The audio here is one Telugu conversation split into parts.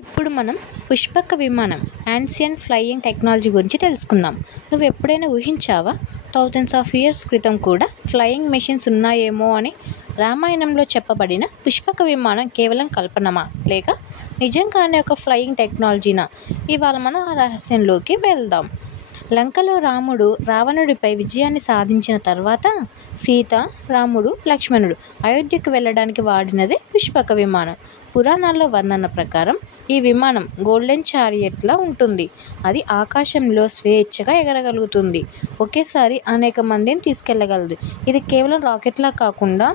ఇప్పుడు మనం పుష్పక విమానం యాన్షియంట్ ఫ్లయింగ్ టెక్నాలజీ గురించి తెలుసుకుందాం. నువ్వు ఎప్పుడైనా ఊహించావా? థౌజండ్స్ ఆఫ్ ఇయర్స్ క్రితం కూడా ఫ్లయింగ్ మెషిన్స్ ఉన్నాయేమో అని. రామాయణంలో చెప్పబడిన పుష్పక విమానం కేవలం కల్పనమా లేక నిజంగానే ఒక ఫ్లయింగ్ టెక్నాలజీనా? ఇవాళ మనం ఆ రహస్యంలోకి వెళ్దాం. లంకలో రాముడు రావణుడిపై విజయాన్ని సాధించిన తర్వాత సీత, రాముడు, లక్ష్మణుడు అయోధ్యకు వెళ్ళడానికి వాడినదే పుష్పక విమానం. పురాణాల్లో వర్ణన ప్రకారం ఈ విమానం గోల్డెన్ చారియట్లా ఉంటుంది. అది ఆకాశంలో స్వేచ్ఛగా ఎగరగలుగుతుంది. ఒకేసారి అనేక మందిని తీసుకెళ్లగలదు. ఇది కేవలం రాకెట్లా కాకుండా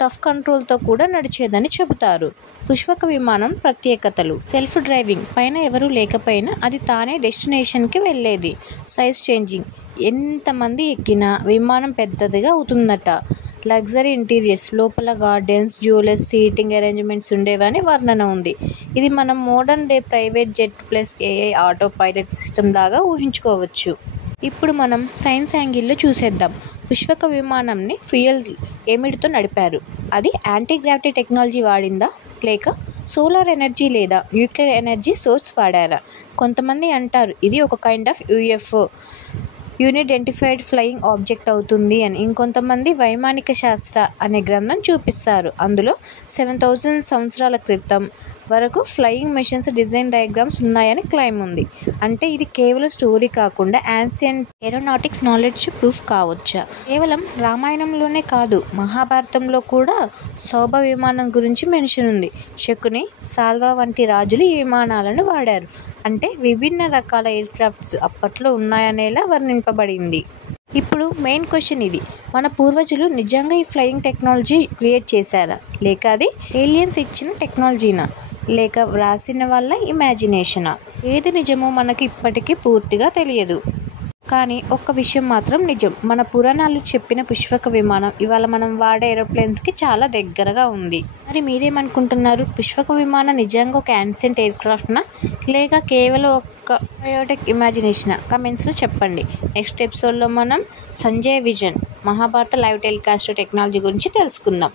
టఫ్ కంట్రోల్తో కూడా నడిచేదని చెబుతారు. పుష్పక విమానం ప్రత్యేకతలు: సెల్ఫ్ డ్రైవింగ్, పైన ఎవరూ లేకపోయినా అది తానే డెస్టినేషన్కి వెళ్ళేది. సైజ్ చేంజింగ్, ఎంతమంది ఎక్కినా విమానం పెద్దదిగా అవుతుందట. లగ్జరీ ఇంటీరియర్స్, లోపల గార్డెన్స్, జ్యువెలర్స్, సీటింగ్ అరేంజ్మెంట్స్ ఉండేవని వర్ణన ఉంది. ఇది మనం modern day private jet plus AI auto pilot system లాగా ఊహించుకోవచ్చు. ఇప్పుడు మనం సైన్స్ యాంగిల్లో చూసేద్దాం. పుష్పక విమానంని ఫ్యూయల్ ఏమిటితో నడిపారు? అది యాంటీ గ్రావిటీ టెక్నాలజీ వాడిందా లేక సోలార్ ఎనర్జీ లేదా న్యూక్లియర్ ఎనర్జీ సోర్స్ వాడారా? కొంతమంది అంటారు ఇది ఒక kind of UFO, unidentified flying object అవుతుంది అని. ఇంకొంతమంది వైమానిక శాస్త్ర అనే గ్రంథం చూపిస్తారు. అందులో 7000 సంవత్సరాల క్రితం వరకు ఫ్లయింగ్ మెషిన్స్ డిజైన్ డయాగ్రామ్స్ ఉన్నాయని క్లెయిమ్ ఉంది. అంటే ఇది కేవలం స్టోరీ కాకుండా యాన్షియంట్ ఏరోనాటిక్స్ నాలెడ్జ్ ప్రూఫ్ కావచ్చా? కేవలం రామాయణంలోనే కాదు, మహాభారతంలో కూడా సౌభ విమానం గురించి మెన్షన్ ఉంది. శకుని, సాల్వ వంటి రాజులు ఈ విమానాలను వాడారు. అంటే విభిన్న రకాల ఎయిర్ క్రాఫ్ట్స్ అప్పట్లో ఉన్నాయనేలా వర్ణింపబడింది. ఇప్పుడు మెయిన్ క్వశ్చన్ ఇది: మన పూర్వజులు నిజంగా ఈ ఫ్లయింగ్ టెక్నాలజీ క్రియేట్ చేశారా లేక అది ఏలియన్స్ ఇచ్చిన టెక్నాలజీనా లేక వ్రాసిన వాళ్ళ ఇమాజినేషనా? ఏది నిజమో మనకి ఇప్పటికీ పూర్తిగా తెలియదు. కానీ ఒక్క విషయం మాత్రం నిజం, మన పురాణాలు చెప్పిన పుష్పక విమానం ఇవాళ మనం వాడే ఏరోప్లేన్స్కి చాలా దగ్గరగా ఉంది. మరి మీరేమనుకుంటున్నారు? పుష్పక విమానం నిజంగా ఒక యాన్షియంట్ ఎయిర్ క్రాఫ్ట్నా లేక కేవలం ఒక బయోటెక్ ఇమాజినేషనా? కమెంట్స్లో చెప్పండి. నెక్స్ట్ ఎపిసోడ్లో మనం Sanjay vision Mahabharata live telecast technology గురించి తెలుసుకుందాం.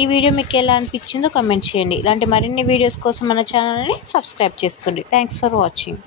ఈ వీడియో మీకు ఎలా అనిపించిందో కమెంట్ చేయండి. ఇలాంటి మరిన్ని వీడియోస్ కోసం మన ఛానల్ని సబ్స్క్రైబ్ చేసుకోండి. Thanks for watching.